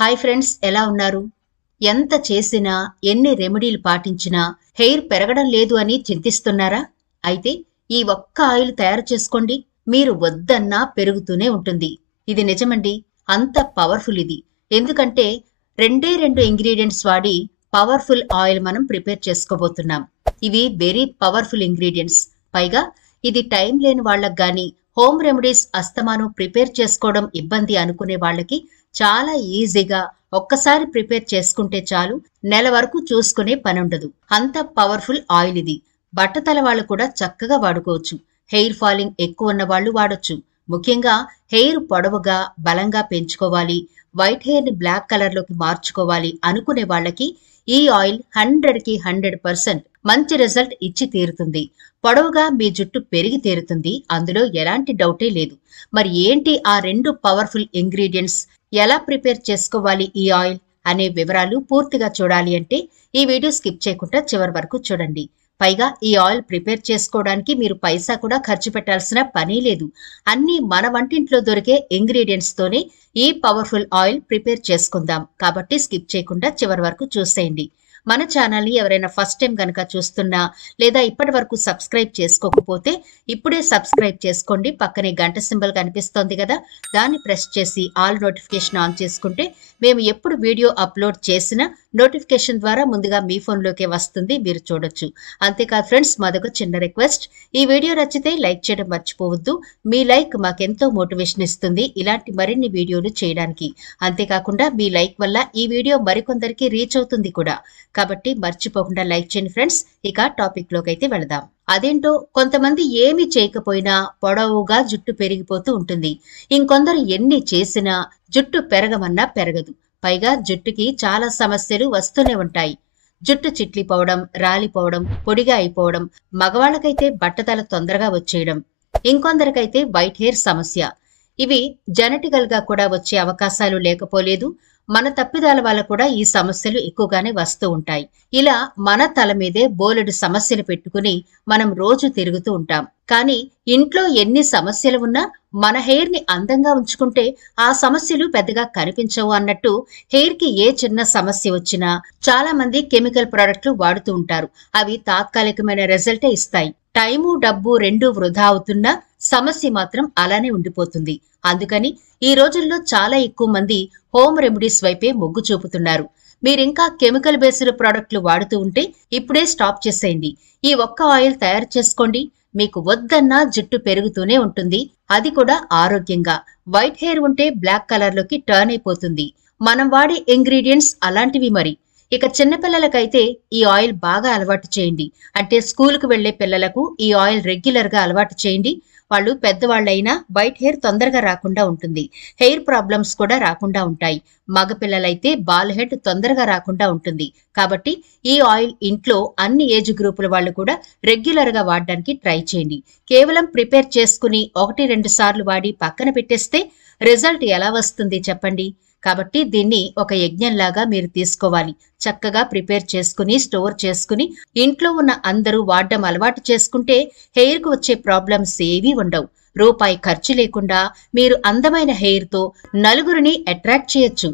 Hi friends, ఎలా ఉన్నారు? ఎంత చేసినా, ఎన్ని రెమెడీలు పాటించినా హెయిర్ పెరగడం లేదు అని చింతిస్తున్నారా? అయితే ఈ ఒక్క ఆయిల్ తయారు చేసుకోండి. మీరు వద్దన్నా పెరుగుతూనే ఉంటుంది. ఇది నిజమండి. అంత పవర్ఫుల్ ఇది. ఎందుకంటే రెండు ఇంగ్రీడియంట్స్ వాడి పవర్ఫుల్ ఆయిల్ మనం ప్రిపేర్ చేసుకోబోతున్నాం. ఇవి వెరీ పవర్ఫుల్ ఇంగ్రీడియంట్స్. పైగా ఇది టైం లేని వాళ్ళకి గాని, హోమ్ రెమెడీస్ అస్తమానం ప్రిపేర్ చేసుకోవడం ఇబ్బంది అనుకునే వాళ్ళకి చాలా ఈజీగా ఒక్కసారి ప్రిపేర్ చేసుకుంటే చాలు, నెల వరకు చూసుకునే పనుండదు. అంత పవర్ఫుల్ ఆయిల్ ఇది. బట్టతల వాళ్ళు కూడా చక్కగా వాడుకోవచ్చు. హెయిర్ ఫాలింగ్ ఎక్కువ ఉన్న వాళ్ళు వాడొచ్చు. ముఖ్యంగా హెయిర్ పొడవుగా బలంగా పెంచుకోవాలి, వైట్ హెయిర్ ని బ్లాక్ కలర్ లోకి మార్చుకోవాలి అనుకునే వాళ్ళకి ఈ ఆయిల్ 100కి 100% మంచి రిజల్ట్ ఇచ్చి తీరుతుంది. పొడవుగా మీ జుట్టు పెరిగి తీరుతుంది. అందులో ఎలాంటి డౌటే లేదు. మరి ఏంటి ఆ రెండు పవర్ఫుల్ ఇంగ్రీడియంట్స్? ఎలా ప్రిపేర్ చేసుకోవాలి ఈ ఆయిల్ అనే వివరాలు పూర్తిగా చూడాలి అంటే ఈ వీడియో స్కిప్ చేయకుండా చివరి వరకు చూడండి. పైగా ఈ ఆయిల్ ప్రిపేర్ చేసుకోవడానికి మీరు పైసా కూడా ఖర్చు పెట్టాల్సిన పని లేదు. అన్ని మన వంటింట్లో దొరికే ఇంగ్రీడియంట్స్ తోనే ఈ పవర్ఫుల్ ఆయిల్ ప్రిపేర్ చేసుకుందాం. కాబట్టి స్కిప్ చేయకుండా చివరి వరకు చూసేయండి. మన ఛానల్ని ఎవరైనా ఫస్ట్ టైం కనుక చూస్తున్నా లేదా ఇప్పటి వరకు సబ్స్క్రైబ్ చేసుకోకపోతే ఇప్పుడే సబ్స్క్రైబ్ చేసుకోండి. పక్కనే గంట సింబల్ కనిపిస్తోంది కదా, దాన్ని ప్రెస్ చేసి ఆల్ నోటిఫికేషన్ ఆన్ చేసుకుంటే మేము ఎప్పుడు వీడియో అప్లోడ్ చేసినా నోటిఫికేషన్ ద్వారా ముందుగా మీ ఫోన్లోకే వస్తుంది, మీరు చూడొచ్చు. అంతేకాదు ఫ్రెండ్స్, మాదొక చిన్న రిక్వెస్ట్. ఈ వీడియో నచ్చితే లైక్ చేయడం మర్చిపోవద్దు. మీ లైక్ మాకెంతో మోటివేషన్ ఇస్తుంది ఇలాంటి మరిన్ని వీడియోలు చేయడానికి. అంతేకాకుండా మీ లైక్ వల్ల ఈ వీడియో మరికొందరికి రీచ్ అవుతుంది కూడా. కాబట్టి మర్చిపోకుండా లైక్ చేయండి ఫ్రెండ్స్. ఇక టాపిక్ లోకి అయితే వెళదాం. అదేంటో, కొంతమంది ఏమి చేయకపోయినా పొడవుగా జుట్టు పెరిగిపోతూ ఉంటుంది. ఇంకొందరు ఎన్ని చేసినా జుట్టు పెరగమన్నా పెరగదు. పైగా జుట్టుకి చాలా సమస్యలు వస్తూనే ఉంటాయి. జుట్టు చిట్లిపోవడం, రాలిపోవడం, పొడిగా అయిపోవడం, మగవాళ్ళకైతే బట్టతల తొందరగా వచ్చేయడం, ఇంకొందరికైతే వైట్ హెయిర్ సమస్య. ఇవి జెనెటికల్ గా కూడా వచ్చే అవకాశాలు లేకపోలేదు. మన తప్పిదాల వల్ల కూడా ఈ సమస్యలు ఎక్కువగానే వస్తూ ఉంటాయి. ఇలా మన తల మీదే బోలెడు సమస్యలు పెట్టుకుని మనం రోజు తిరుగుతూ ఉంటాం. కానీ ఇంట్లో ఎన్ని సమస్యలు ఉన్నా మన హెయిర్ ని అందంగా ఉంచుకుంటే ఆ సమస్యలు పెద్దగా కనిపించవు అన్నట్టు, హెయిర్ కి ఏ చిన్న సమస్య వచ్చినా చాలా మంది కెమికల్ ప్రొడక్ట్లు వాడుతూ ఉంటారు. అవి తాత్కాలికమైన రిజల్టే ఇస్తాయి. టైము డబ్బు రెండూ వృధా అవుతున్నా సమస్య మాత్రం అలానే ఉండిపోతుంది. అందుకని ఈ రోజుల్లో చాలా ఎక్కువ మంది హోమ్ రెమెడీస్ వైపే మొగ్గు చూపుతున్నారు. మీరింకా కెమికల్ బేస్డ్ ప్రోడక్ట్లు వాడుతూ ఉంటే ఇప్పుడే స్టాప్ చేసేయండి. ఈ ఒక్క ఆయిల్ తయారు చేసుకోండి. మీకు వద్దన్నా జుట్టు పెరుగుతూనే ఉంటుంది, అది కూడా ఆరోగ్యంగా. వైట్ హెయిర్ ఉంటే బ్లాక్ కలర్ లోకి టర్న్ అయిపోతుంది. మనం వాడే ఇంగ్రీడియంట్స్ అలాంటివి. మరి ఇక చిన్నపిల్లలకైతే ఈ ఆయిల్ బాగా అలవాటు చేయండి. అంటే స్కూల్కు వెళ్లే పిల్లలకు ఈ ఆయిల్ రెగ్యులర్ గా అలవాటు చేయండి. వాళ్ళు పెద్దవాళ్ళైనా వైట్ హెయిర్ తొందరగా రాకుండా ఉంటుంది. హెయిర్ ప్రాబ్లమ్స్ కూడా రాకుండా ఉంటాయి. మగపిల్లలైతే బాల్ హెడ్ తొందరగా రాకుండా ఉంటుంది. కాబట్టి ఈ ఆయిల్ ఇంట్లో అన్ని ఏజ్ గ్రూపుల వాళ్ళు కూడా రెగ్యులర్ గా వాడడానికి ట్రై చేయండి. కేవలం ప్రిపేర్ చేసుకుని 1-2 సార్లు వాడి పక్కన పెట్టేస్తే రిజల్ట్ ఎలా వస్తుంది చెప్పండి? కాబట్టి దీన్ని ఒక యజ్ఞంలాగా మీరు తీసుకోవాలి. చక్కగా ప్రిపేర్ చేసుకుని స్టోర్ చేసుకుని ఇంట్లో ఉన్న అందరూ వాడడం అలవాటు చేసుకుంటే హెయిర్ కు వచ్చే ప్రాబ్లమ్స్ ఏవీ ఉండవు. రూపాయి ఖర్చు లేకుండా మీరు అందమైన హెయిర్ తో నలుగురిని అట్రాక్ట్ చేయొచ్చు.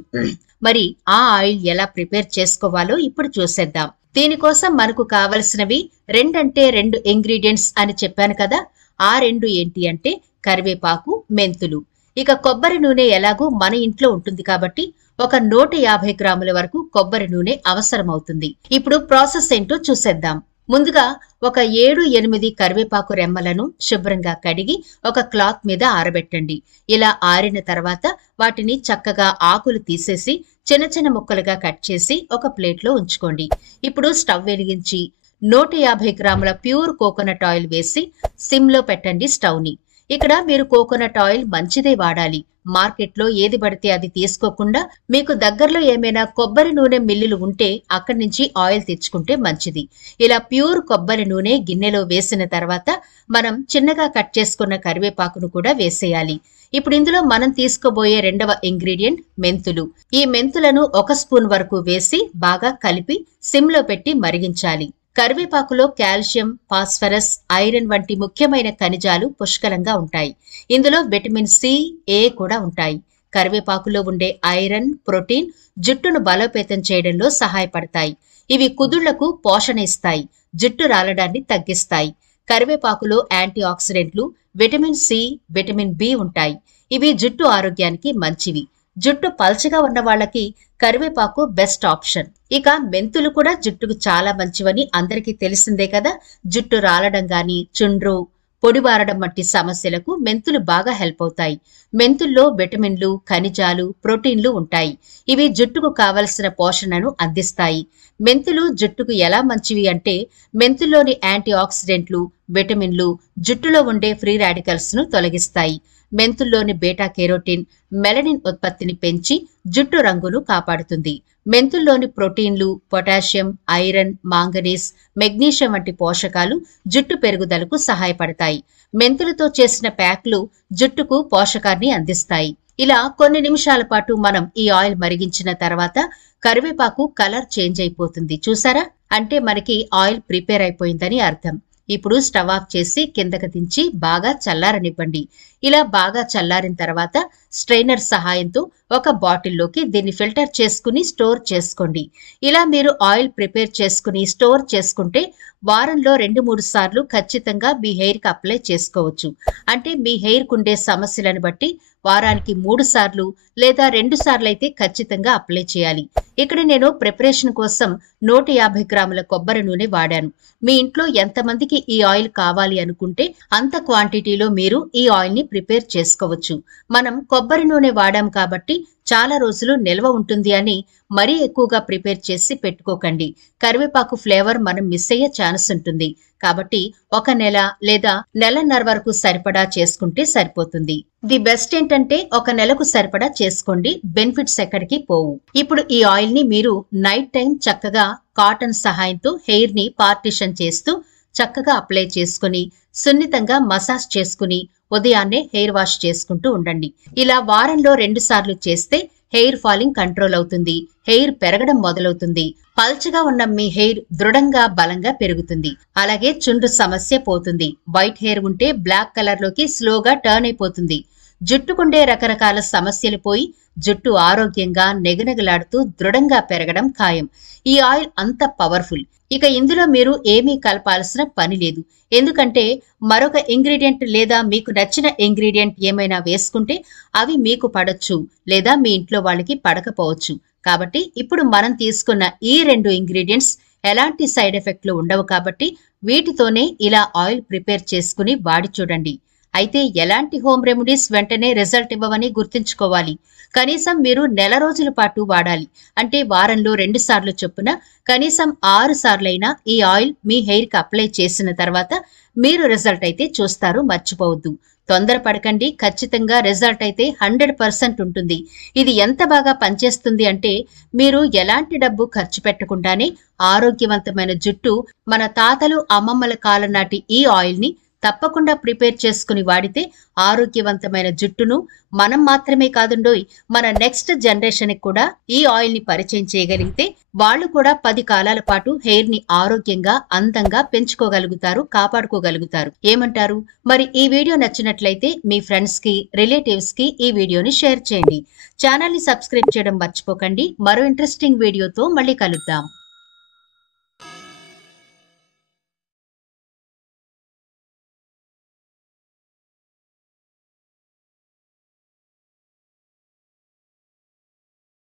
మరి ఆ ఆయిల్ ఎలా ప్రిపేర్ చేసుకోవాలో ఇప్పుడు చూసేద్దాం. దీనికోసం మనకు కావలసినవి 2 ఇంగ్రీడియంట్స్ అని చెప్పాను కదా. ఆ రెండు ఏంటి అంటే కరివేపాకు, మెంతులు. ఇక కొబ్బరి నూనె ఎలాగూ మన ఇంట్లో ఉంటుంది కాబట్టి ఒక 150 గ్రాముల వరకు కొబ్బరి నూనె అవసరమవుతుంది. ఇప్పుడు ప్రాసెస్ ఏంటో చూసేద్దాం. ముందుగా ఒక 7-8 కరివేపాకు రెమ్మలను శుభ్రంగా కడిగి ఒక క్లాత్ మీద ఆరబెట్టండి. ఇలా ఆరిన తర్వాత వాటిని చక్కగా ఆకులు తీసేసి చిన్న చిన్న ముక్కలుగా కట్ చేసి ఒక ప్లేట్లో ఉంచుకోండి. ఇప్పుడు స్టవ్ వెలిగించి 150 గ్రాముల ప్యూర్ కోకోనట్ ఆయిల్ వేసి సిమ్ లో పెట్టండి స్టవ్ ని. ఇక్కడ మీరు కోకోనట్ ఆయిల్ మంచిదే వాడాలి. మార్కెట్లో ఏది పడితే అది తీసుకోకుండా మీకు దగ్గరలో ఏమైనా కొబ్బరి నూనె మిల్లులు ఉంటే అక్కడి నుంచి ఆయిల్ తెచ్చుకుంటే మంచిది. ఇలా ప్యూర్ కొబ్బరి నూనె గిన్నెలో వేసిన తర్వాత మనం చిన్నగా కట్ చేసుకున్న కరివేపాకును కూడా వేసేయాలి. ఇప్పుడు ఇందులో మనం తీసుకోబోయే రెండవ ఇంగ్రీడియంట్ మెంతులు. ఈ మెంతులను 1 స్పూన్ వరకు వేసి బాగా కలిపి సిమ్ లో పెట్టి మరిగించాలి. కరివేపాకులో కాల్షియం, ఫాస్ఫరస్, ఐరన్ వంటి ముఖ్యమైన ఖనిజాలు పుష్కలంగా ఉంటాయి. ఇందులో విటమిన్ సి, ఏ కూడా ఉంటాయి. కరివేపాకులో ఉండే ఐరన్, ప్రోటీన్ జుట్టును బలోపేతం చేయడంలో సహాయపడతాయి. ఇవి కుదుళ్లకు పోషణ ఇస్తాయి, జుట్టు రాలడాన్ని తగ్గిస్తాయి. కరివేపాకులో యాంటీ ఆక్సిడెంట్లు, విటమిన్ సి, విటమిన్ బి ఉంటాయి. ఇవి జుట్టు ఆరోగ్యానికి మంచివి. జుట్టు పల్చగా ఉన్న వాళ్ళకి కరివేపాకు బెస్ట్ ఆప్షన్. ఇక మెంతులు కూడా జుట్టుకు చాలా మంచివని అందరికీ తెలిసిందే కదా. జుట్టు రాలడం గాని, చుండ్రు, పొడిబారడం వంటి సమస్యలకు మెంతులు బాగా హెల్ప్ అవుతాయి. మెంతుల్లో విటమిన్లు, ఖనిజాలు, ప్రోటీన్లు ఉంటాయి. ఇవి జుట్టుకు కావలసిన పోషణను అందిస్తాయి. మెంతులు జుట్టుకు ఎలా మంచివి అంటే మెంతుల్లోని యాంటీ ఆక్సిడెంట్లు, విటమిన్లు జుట్టులో ఉండే ఫ్రీ రాడికల్స్ ను తొలగిస్తాయి. మెంతుల్లోని బీటా కెరోటిన్ మెలనిన్ ఉత్పత్తిని పెంచి జుట్టు రంగును కాపాడుతుంది. మెంతుల్లోని ప్రోటీన్లు, పొటాషియం, ఐరన్, మాంగనీస్, మెగ్నీషియం వంటి పోషకాలు జుట్టు పెరుగుదలకు సహాయపడతాయి. మెంతులతో చేసిన ప్యాక్లు జుట్టుకు పోషకాన్ని అందిస్తాయి. ఇలా కొన్ని నిమిషాల పాటు మనం ఈ ఆయిల్ మరిగించిన తర్వాత కరివేపాకు కలర్ చేంజ్ అయిపోతుంది. చూసారా? అంటే మనకి ఆయిల్ ప్రిపేర్ అయిపోయిందని అర్థం. ఇప్పుడు స్టవ్ ఆఫ్ చేసి కిందకి దించి బాగా చల్లారనివ్వండి. ఇలా బాగా చల్లారిన తర్వాత స్ట్రైనర్ సహాయంతో ఒక బాటిల్లోకి దీన్ని ఫిల్టర్ చేసుకుని స్టోర్ చేసుకోండి. ఇలా మీరు ఆయిల్ ప్రిపేర్ చేసుకుని స్టోర్ చేసుకుంటే వారంలో 2-3 సార్లు ఖచ్చితంగా మీ హెయిర్కి అప్లై చేసుకోవచ్చు. అంటే మీ హెయిర్కు ఉండే సమస్యలను బట్టి వారానికి 3 సార్లు లేదా 2 సార్లు అయితే ఖచ్చితంగా అప్లై చేయాలి. ఇక్కడ నేను ప్రిపరేషన్ కోసం 150 గ్రాముల కొబ్బరి నూనె వాడాను. మీ ఇంట్లో ఎంతమందికి ఈ ఆయిల్ కావాలి అనుకుంటే అంత క్వాంటిటీలో మీరు ఈ ఆయిల్ ని ప్రిపేర్ చేసుకోవచ్చు. మనం కొబ్బరి నూనె వాడాం కాబట్టి చాలా రోజులు నిల్వ ఉంటుంది అని మరీ ఎక్కువగా ప్రిపేర్ చేసి పెట్టుకోకండి. కరివేపాకు ఫ్లేవర్ మనం మిస్ అయ్యే ఛాన్స్ ఉంటుంది. కాబట్టి 1 నెల లేదా నెలన్నర వరకు సరిపడా చేసుకుంటే సరిపోతుంది. ది బెస్ట్ ఏంటంటే 1 నెలకు సరిపడా చేసుకోండి, బెనిఫిట్స్ ఎక్కడికి పోవు. ఇప్పుడు ఈ ఆయిల్ ని మీరు నైట్ టైం చక్కగా కాటన్ సహాయంతో హెయిర్ ని పార్టిషన్ చేస్తూ చక్కగా అప్లై చేసుకుని సున్నితంగా మసాజ్ చేసుకుని ఉదయాన్నే హెయిర్ వాష్ చేసుకుంటూ ఉండండి. ఇలా వారంలో 2 సార్లు చేస్తే హెయిర్ ఫాలింగ్ కంట్రోల్ అవుతుంది, హెయిర్ పెరగడం మొదలవుతుంది. పల్చగా ఉన్న మీ హెయిర్ దృఢంగా బలంగా పెరుగుతుంది. అలాగే చుండ్రు సమస్య పోతుంది. వైట్ హెయిర్ ఉంటే బ్లాక్ కలర్ లోకి స్లోగా టర్న్ అయిపోతుంది. జుట్టుకుండే రకరకాల సమస్యలు పోయి జుట్టు ఆరోగ్యంగా నెగనెగలాడుతూ దృఢంగా పెరగడం ఖాయం. ఈ ఆయిల్ అంత పవర్ఫుల్. ఇక ఇందులో మీరు ఏమీ కలపాల్సిన పని లేదు. ఎందుకంటే మరొక ఇంగ్రీడియంట్ లేదా మీకు నచ్చిన ఇంగ్రీడియంట్ ఏమైనా వేసుకుంటే అవి మీకు పడొచ్చు లేదా మీ ఇంట్లో వాళ్ళకి పడకపోవచ్చు. కాబట్టి ఇప్పుడు మనం తీసుకున్న ఈ 2 ఇంగ్రీడియంట్స్ ఎలాంటి సైడ్ ఎఫెక్ట్లు ఉండవు కాబట్టి వీటితోనే ఇలా ఆయిల్ ప్రిపేర్ చేసుకుని వాడి చూడండి. అయితే ఎలాంటి హోమ్ రెమెడీస్ వెంటనే రిజల్ట్ ఇవ్వవని గుర్తుంచుకోవాలి. కనీసం మీరు నెల రోజుల పాటు వాడాలి. అంటే వారంలో 2 సార్లు చొప్పున కనీసం 6 సార్లైనా ఈ ఆయిల్ మీ హెయిర్కి అప్లై చేసిన తర్వాత మీరు రిజల్ట్ అయితే చూస్తారు, మర్చిపోవద్దు. తొందరపడకండి, ఖచ్చితంగా రిజల్ట్ అయితే 100% ఉంటుంది. ఇది ఎంత బాగా పనిచేస్తుంది అంటే మీరు ఎలాంటి డబ్బు ఖర్చు పెట్టకుండానే ఆరోగ్యవంతమైన జుట్టు, మన తాతలు అమ్మమ్మల కాలం నాటి ఈ ఆయిల్ ని తప్పకుండా ప్రిపేర్ చేసుకుని వాడితే ఆరోగ్యవంతమైన జుట్టును మనం మాత్రమే కాదుండోయ్, మన నెక్స్ట్ జనరేషన్ కి కూడా ఈ ఆయిల్ ని పరిచయం చేయగలిగితే వాళ్ళు కూడా 10 కాలాల పాటు హెయిర్ ని ఆరోగ్యంగా అందంగా పెంచుకోగలుగుతారు, కాపాడుకోగలుగుతారు. ఏమంటారు? మరి ఈ వీడియో నచ్చినట్లయితే మీ ఫ్రెండ్స్ కి, రిలేటివ్స్ కి ఈ వీడియోని షేర్ చేయండి. ఛానల్ ని సబ్స్క్రైబ్ చేయడం మర్చిపోకండి. మరో ఇంట్రెస్టింగ్ వీడియోతో మళ్ళీ కలుద్దాం.